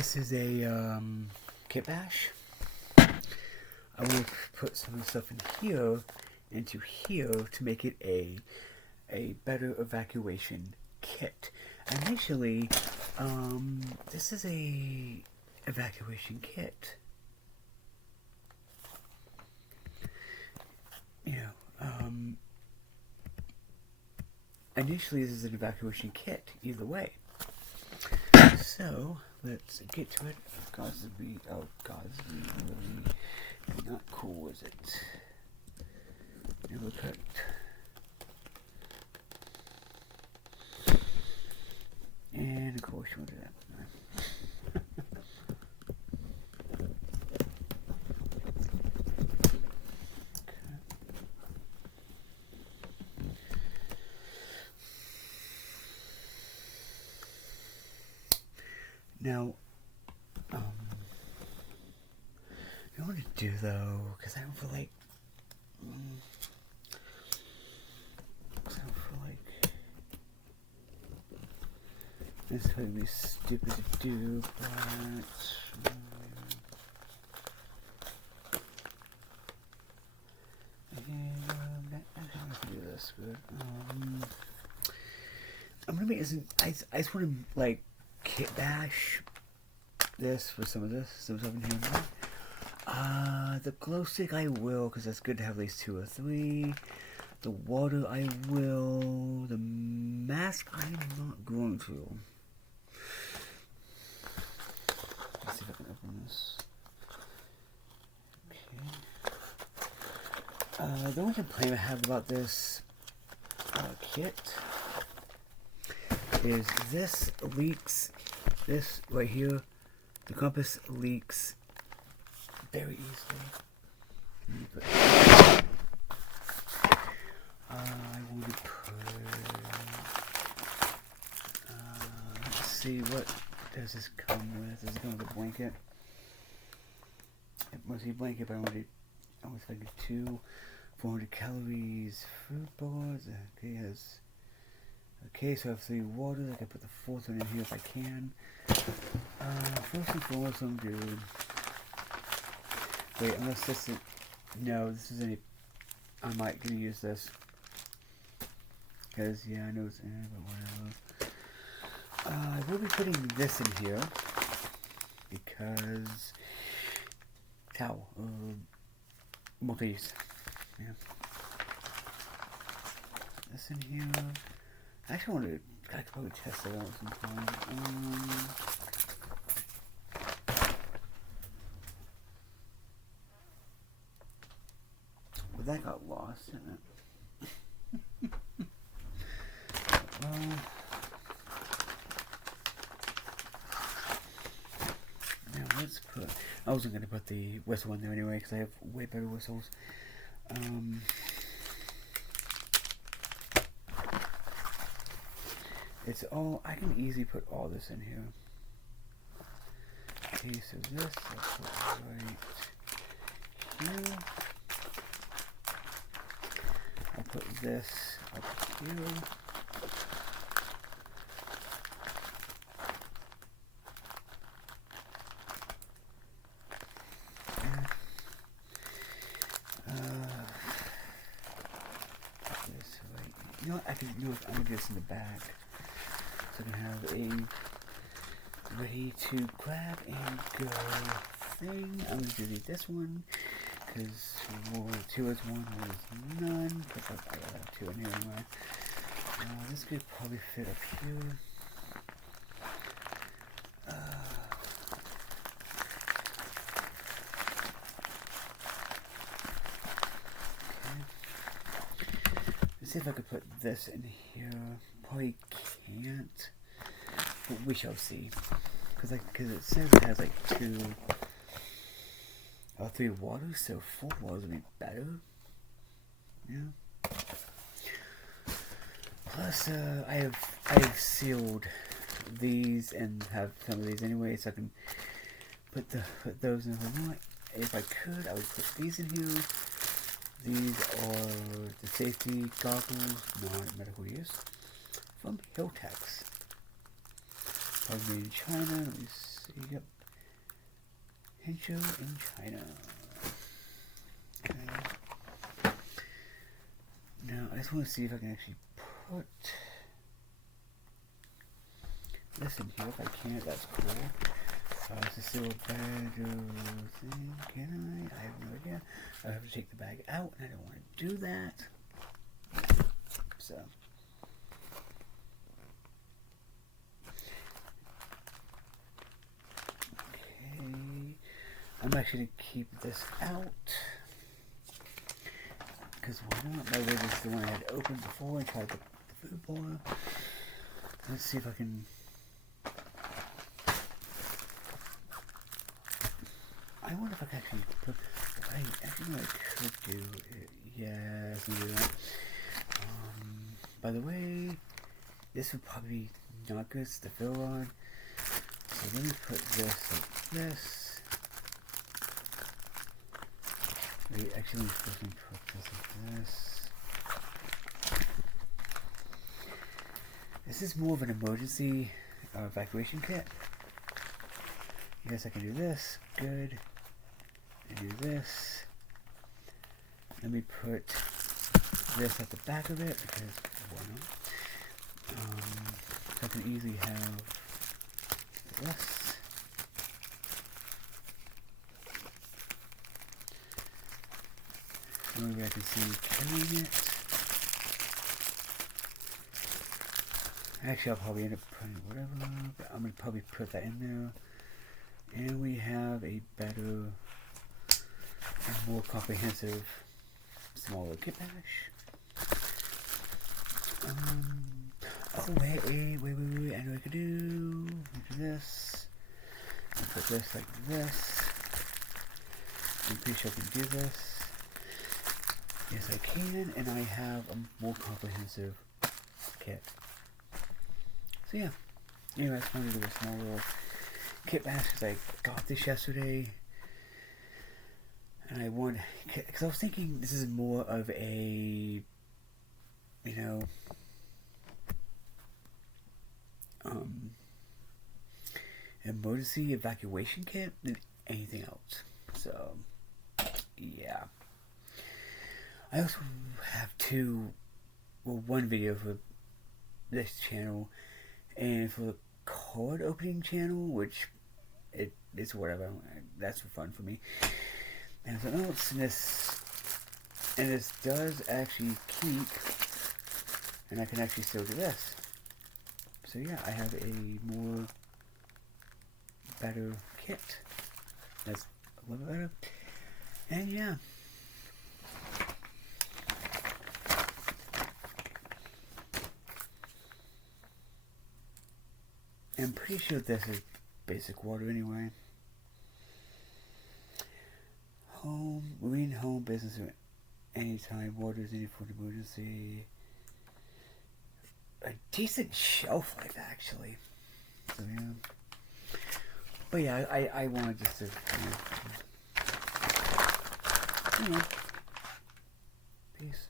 This is a kitbash. I will put some of the stuff in here into here to make it a better evacuation kit. Initially, this is a evacuation kit. Initially this is an evacuation kit, either way. So, let's get to it. Oh God, this is really not cool, is it? Never cooked. And of course you want to do that. Now, I want to do though, because I don't feel like, this would be stupid to do, but I can do this good. I'm gonna make this. I just want to like kitbash this for some stuff in here. The glow stick I will, because that's good to have at least 2 or 3. The water I will. The mask I'm not going to. Let's see if I can open this. Okay. The only complaint I have about this kit is this leaks. This right here, the compass leaks very easily. I want to put. Let's see, what does this come with? Does it come with a blanket? It must be a blanket, but I was thinking 400 calories, fruit bars. Okay, has. Okay, so I have 3 water. I can put the 4th one in here if I can. First and foremost, I'm good. Wait, unless this is... No, this is any... I might gonna use this. Because, yeah, I know it's in, but whatever. I will be putting this in here. Because... Towel. Multi-use. Yeah. This in here... I actually want to... I could probably test it out sometime. But that got lost, didn't it? Now let's put... I wasn't going to put the whistle in there anyway, because I have way better whistles. It's all, I can easily put all this in here. Okay, so this, I'll put right here. I'll put this up here. This right. You know what, I can do it, I'm going to do this in the back. So I can have a ready to grab and go thing. I'm going to delete this one because 2 is 1, 1 is none. Because I got 2 in here anyway. This could probably fit up here. Okay. Let's see if I could put this in here. Probably can't, but we shall see. Because it says it has like 3 waters, so 4 waters would be better. Yeah. Plus, I have sealed these and have some of these anyway, so I can put those in if I want. If I could, I would put these in here. These are the safety goggles, non-medical use. From Hiltex. Probably made in China. Let me see. yep. Henshu in China. Okay. Now, I just want to see if I can actually put this in here. If I can, that's cool. This is still a bag of thing. Can I? I have no idea. I have to take the bag out, and I don't want to do that. So. Okay. I'm actually going to keep this out. Because why not? My way is the one I had opened before and tried the food boiler. Let's see if I can. I wonder if I can actually put. I actually know I could do it. Yeah, I can do that. By the way, this would probably be not good to fill on. So let me put this like this. Wait, actually, let me put this like this. This is more of an emergency evacuation kit. Yes, I can do this. Good. And do this. Let me put this at the back of it because why not? I can easily have this. Maybe I can see carrying it. Actually, I'll probably end up putting whatever, but I'm going to probably put that in there. And we have a better and more comprehensive smaller kitbash. Oh, wait. I know what I could do. Look at this. I'll put this like this. I'm pretty sure I can do this. Yes, I can, and I have a more comprehensive kit. So yeah. Anyway, I just wanted to do a small little kitbash because I got this yesterday. And I want, because I was thinking this is more of a, you know, emergency evacuation kit than anything else. So, yeah. I also have one video for this channel and for the card opening channel, which it's whatever. That's for fun for me. And so else, and this does actually keep, and I can actually still do this. So yeah, I have a more better kit. That's a little better. And yeah. I'm pretty sure this is basic water anyway. Home, marine home business anytime, water is needed for an emergency. A decent shelf life actually. So yeah. But yeah, I wanted just to you know. Peace.